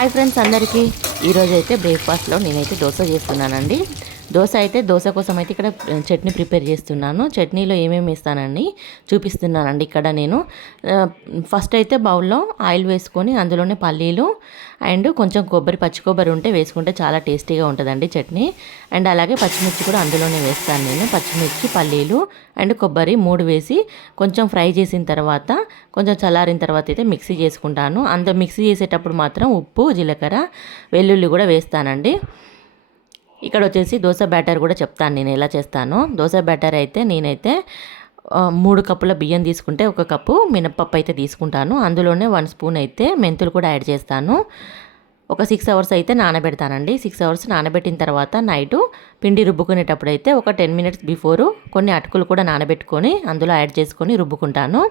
Hi friends అందరికీ ఈరోజు అయితే బ్రేక్ఫాస్ట్లో నేనైతే దోశ చేస్తున్నానండి. దోశ కోసం అయితే ఇక్కడ చట్నీ ప్రిపేర్ చేస్తున్నాను. చట్నీలో ఏమేమి వేస్తానని చూపిస్తున్నానండి. ఇక్కడ నేను ఫస్ట్ అయితే బౌల్లో ఆయిల్ వేసుకొని అందులోనే పల్లీలు అండ్ కొంచెం పచ్చి కొబ్బరి ఉంటే వేసుకుంటే చాలా టేస్టీగా ఉంటుందండి చట్నీ. అండ్ అలాగే పచ్చిమిర్చి కూడా అందులోనే వేస్తాను నేను. పచ్చిమిర్చి, పల్లీలు అండ్ కొబ్బరి 3 వేసి కొంచెం ఫ్రై చేసిన తర్వాత కొంచెం చల్లారిన తర్వాత అయితే మిక్సీ చేసుకుంటాను. మిక్సీ చేసేటప్పుడు మాత్రం ఉప్పు, జీలకర్ర, వెల్లుల్లి కూడా వేస్తానండి. ఇక్కడ వచ్చేసి దోశ బ్యాటర్ కూడా చెప్తాను నేను ఎలా చేస్తానో. దోశ బ్యాటర్ అయితే నేనైతే 3 కప్పుల బియ్యం తీసుకుంటే 1 కప్పు మినపప్పు అయితే తీసుకుంటాను. అందులోనే 1 స్పూన్ అయితే మెంతులు కూడా యాడ్ చేస్తాను. ఒక 6 అవర్స్ అయితే నానబెడతానండి. 6 అవర్స్ నానబెట్టిన తర్వాత నైటు పిండి రుబ్బుకునేటప్పుడు అయితే ఒక 10 మినిట్స్ బిఫోరు కొన్ని అటుకులు కూడా నానబెట్టుకొని అందులో యాడ్ చేసుకొని రుబ్బుకుంటాను.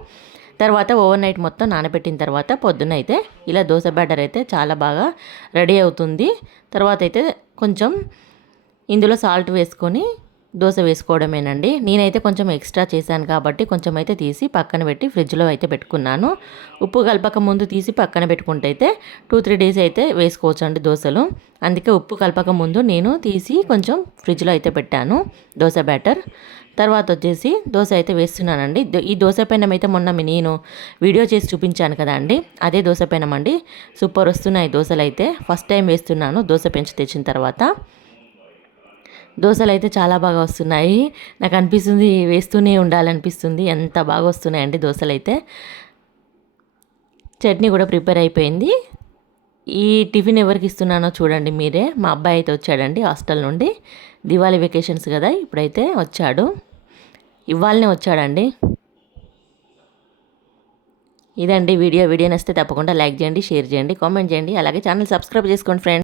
తర్వాత ఓవర్ నైట్ మొత్తం నానబెట్టిన తర్వాత పొద్దున్న అయితే ఇలా దోశ బ్యాటర్ అయితే చాలా బాగా రెడీ అవుతుంది. తర్వాత అయితే కొంచెం ఇందులో సాల్ట్ వేసుకొని దోశ వేసుకోవడమేనండి. నేనైతే కొంచెం ఎక్స్ట్రా చేశాను కాబట్టి కొంచెం అయితే తీసి పక్కన పెట్టి ఫ్రిడ్జ్లో అయితే పెట్టుకున్నాను. ఉప్పు కలపక ముందు తీసి పక్కన పెట్టుకుంటే అయితే 2-3 డేస్ అయితే వేసుకోవచ్చు అండి దోశలు. అందుకే ఉప్పు కలపక ముందు నేను తీసి కొంచెం ఫ్రిడ్జ్లో అయితే పెట్టాను దోశ బ్యాటర్. తర్వాత వచ్చేసి దోశ అయితే వేస్తున్నానండి. ఈ దోశ పెనం అయితే మొన్న నేను వీడియో చేసి చూపించాను కదా అండి, అదే దోశ పెనం అండి. సూపర్ వస్తున్నాయి దోశలు అయితే. ఫస్ట్ టైం వేస్తున్నాను దోశ పెంచి తెచ్చిన తర్వాత. దోశలు అయితే చాలా బాగా వస్తున్నాయి. నాకు అనిపిస్తుంది వేస్తూనే ఉండాలనిపిస్తుంది, ఎంత బాగా వస్తున్నాయండి దోశలు అయితే. చట్నీ కూడా ప్రిపేర్ అయిపోయింది. ఈ టిఫిన్ ఎవరికి ఇస్తున్నానో చూడండి మీరే. మా అబ్బాయి అయితే వచ్చాడండి హాస్టల్ నుండి. దివాళీ వెకేషన్స్ కదా, ఇప్పుడైతే వచ్చాడు. ఇవాళనే వచ్చాడండి. ఇదండి వీడియో నచ్చితే తప్పకుండా లైక్ చేయండి, షేర్ చేయండి, కామెంట్ చేయండి. అలాగే ఛానల్ సబ్స్క్రైబ్ చేసుకోండి ఫ్రెండ్స్.